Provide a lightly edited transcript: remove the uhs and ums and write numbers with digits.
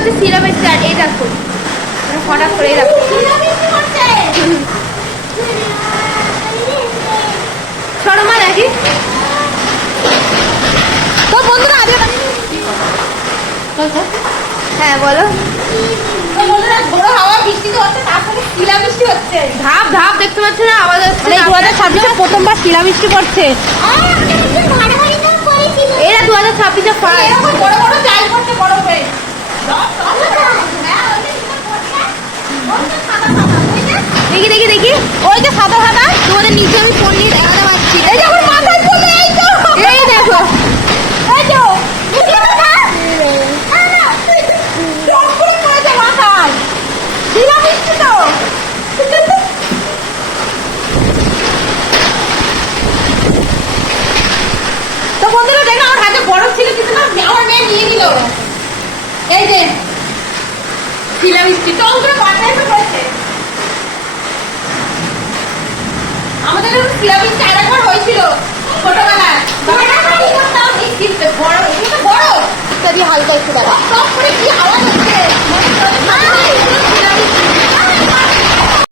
হচ্ছে শিলাবৃষ্টি। আর এই দেখো হঠাৎ করে দেখো সরমা নাকি তো বন্ধুরা আগে হ্যাঁ বলো ধাপ ধাপ দেখতে পাচ্ছ না আওয়াজ হচ্ছে। 2026 প্রথমবার শিলাবৃষ্টি পড়ছে। এরা 2026 বড় বড় চাই করছে বড় হয়ে দেখি দেখি দেখি ওই যে সাদা সাদা তোমাদের নিচে আমি ফোন নিয়ে দেখাতে পারছি। এই যে আমার মাথায় চলে এই তো এই দেখো এই তো মাথায় শিলাবৃষ্টি তো তো বন্ধুরা দেখো আমার হাতে বরফ ছিল কিন্তু না আমার মেয়ে নিয়ে নিল। এই যে শিলাবৃষ্টি টং করে মাথায় এসে পড়েছে। আমাদের শিলাবৃষ্টি আরেকবার হয়েছিল ছোটবেলায় বড় হালকা একটু দেখা সব করে কি আওয়াজ হচ্ছে